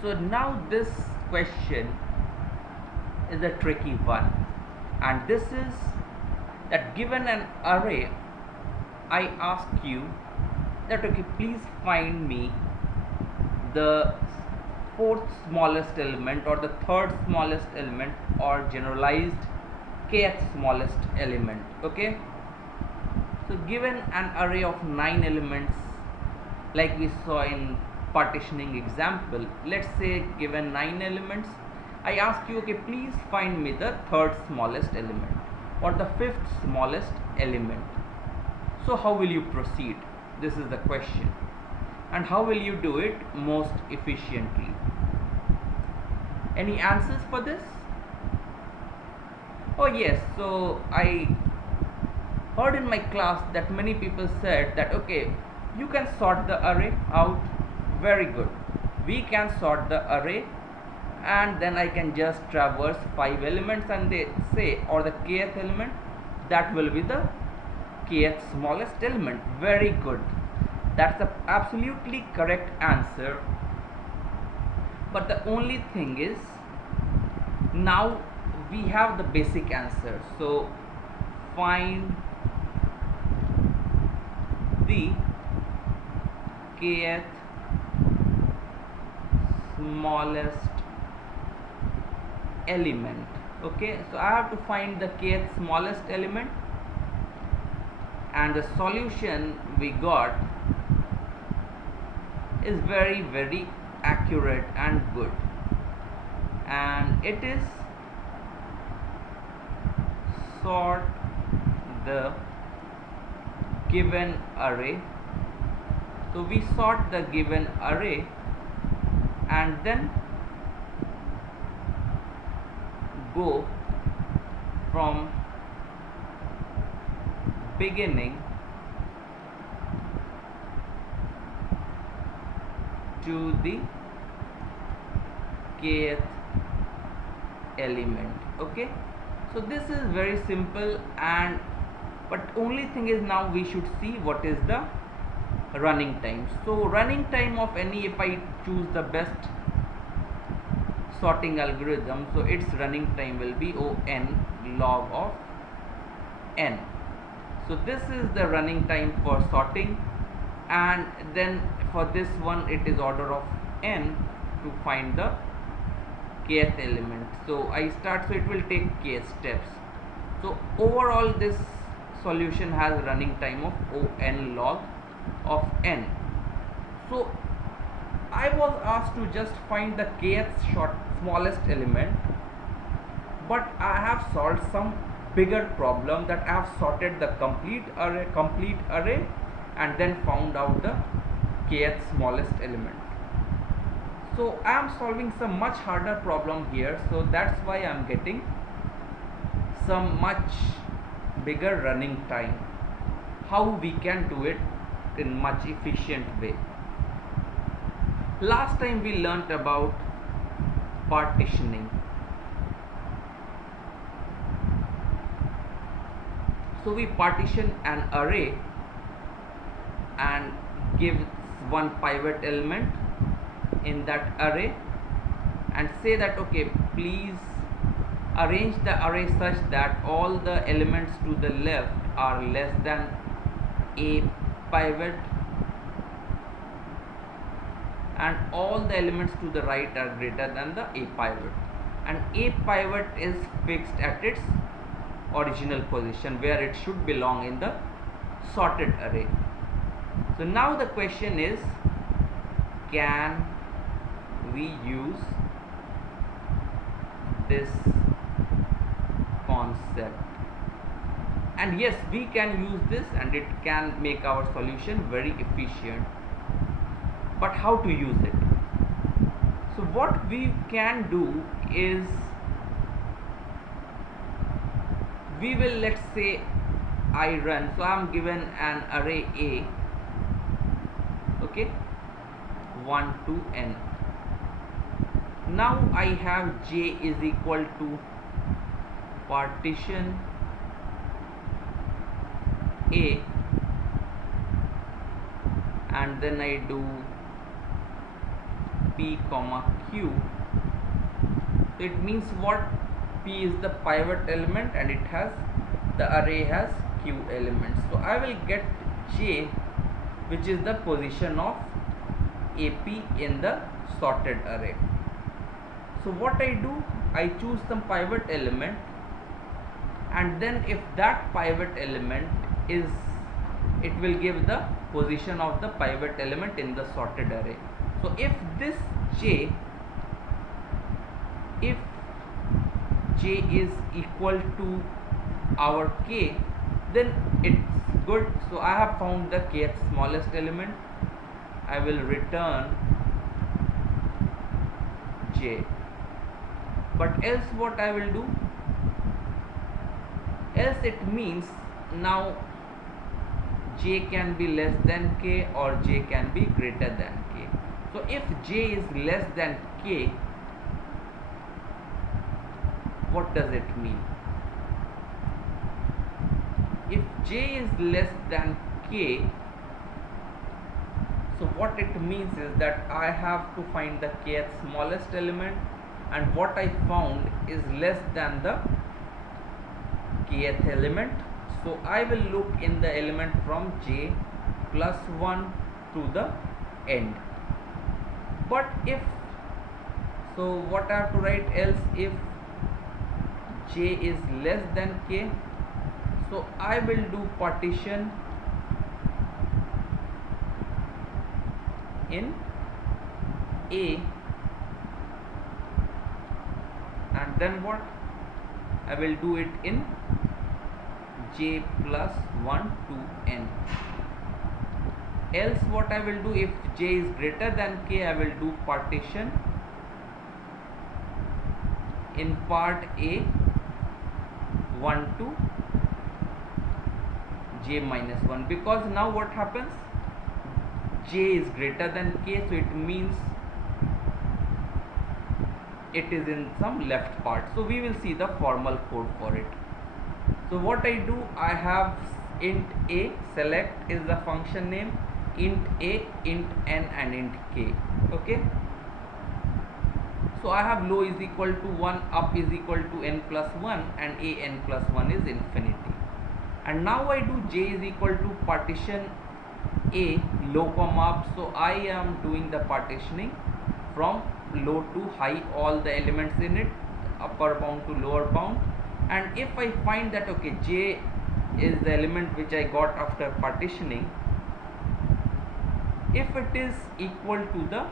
So now this question is a tricky one, and this is that given an array, I ask you that okay, please find me the fourth smallest element or the third smallest element or generalized kth smallest element. Okay, so given an array of 9 elements, like we saw in partitioning example, let's say given 9 elements, I ask you, okay, please find me the third smallest element or the fifth smallest element. So how will you proceed? This is the question. And how will you do it most efficiently? Any answers for this? Oh yes, so I heard in my class that many people said that okay, you can sort the array out. Very good, we can sort the array, and then I can just traverse 5 elements, and they say, or the kth element, that will be the kth smallest element. Very good, that's the absolutely correct answer. But the only thing is, now we have the basic answer. So find the kth smallest element. Okay, so I have to find the kth smallest element, and the solution we got is very accurate and good, and it is sort the given array. So we sort the given array and then go from beginning to the kth element. Okay, so this is very simple, and but only thing is, now we should see what is the running time. So running time of any, if I choose the best sorting algorithm, so its running time will be on log of n. So this is the running time for sorting, and then for this one it is order of n to find the kth element. So I start, so it will take k steps. So overall this solution has running time of on log of n. So I was asked to just find the kth smallest element, but I have solved some bigger problem, that I have sorted the complete array and then found out the kth smallest element. So I am solving some much harder problem here, so that's why I am getting some much bigger running time. How we can do it in much efficient way? Last time we learnt about partitioning. So we partition an array and give one pivot element in that array and say that okay, please arrange the array such that all the elements to the left are less than a pivot and all the elements to the right are greater than the a pivot, and a pivot is fixed at its original position where it should belong in the sorted array. So now the question is, can we use this concept? And yes, we can use this, and it can make our solution very efficient. But how to use it? So what we can do is, we will, let's say I run, so I am given an array A, okay, 1 to n. Now I have j is equal to partition A, and then I do p comma q, so it means what? P is the pivot element and it has, the array has q elements. So I will get j, which is the position of AP in the sorted array. So what I do, I choose some pivot element, and then if that pivot element is, it will give the position of the pivot element in the sorted array. So if this j, if j is equal to our k, then it's good. So I have found the kth smallest element. I will return j. But else what I will do? Else it means now j can be less than k or j can be greater than k. So if j is less than k, what does it mean? If j is less than k, so what it means is that I have to find the kth smallest element, and what I found is less than the kth element. So I will look in the element from j plus 1 to the end. But if, so what I have to write? Else if j is less than k, so I will do partition in A, and then what? I will do it in j plus 1 to n. Else what I will do, if j is greater than k, I will do partition in part A 1 to j minus 1, because now what happens? J is greater than k, so it means it is in some left part. So we will see the formal code for it. So what I do, I have int a, select is the function name, int a, int n and int k. Okay, so I have low is equal to 1, up is equal to n plus 1, and a n plus 1 is infinity. And now I do j is equal to partition a, low comma up. So I am doing the partitioning from low to high, all the elements in it, upper bound to lower bound. And if I find that okay, j is the element which I got after partitioning, if it is equal to the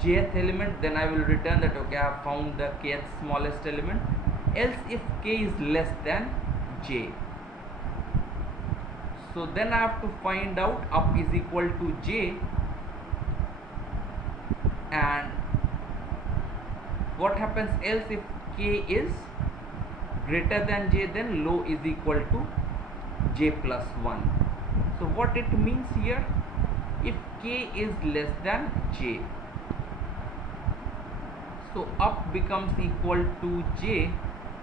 jth element, then I will return that okay, I have found the kth smallest element. Else if k is less than j, so then I have to find out up is equal to j, and what happens else if k is greater than j, then low is equal to j plus 1. So what it means here, if k is less than j, so up becomes equal to j,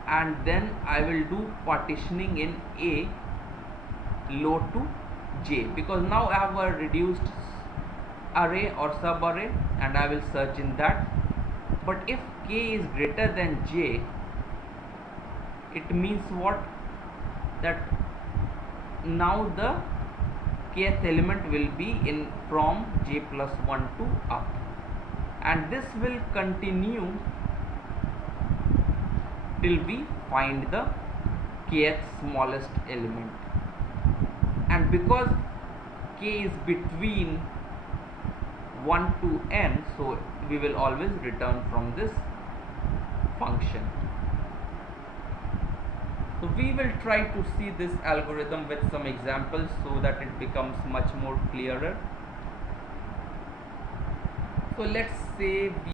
and then I will do partitioning in A, low to j, because now I have a reduced array or sub array and I will search in that. But if k is greater than j, it means what? That now the kth element will be in from j plus 1 to up, and this will continue till we find the kth smallest element. And because k is between 1 to n, so we will always return from this function. So we will try to see this algorithm with some examples so that it becomes much more clearer. So let's say we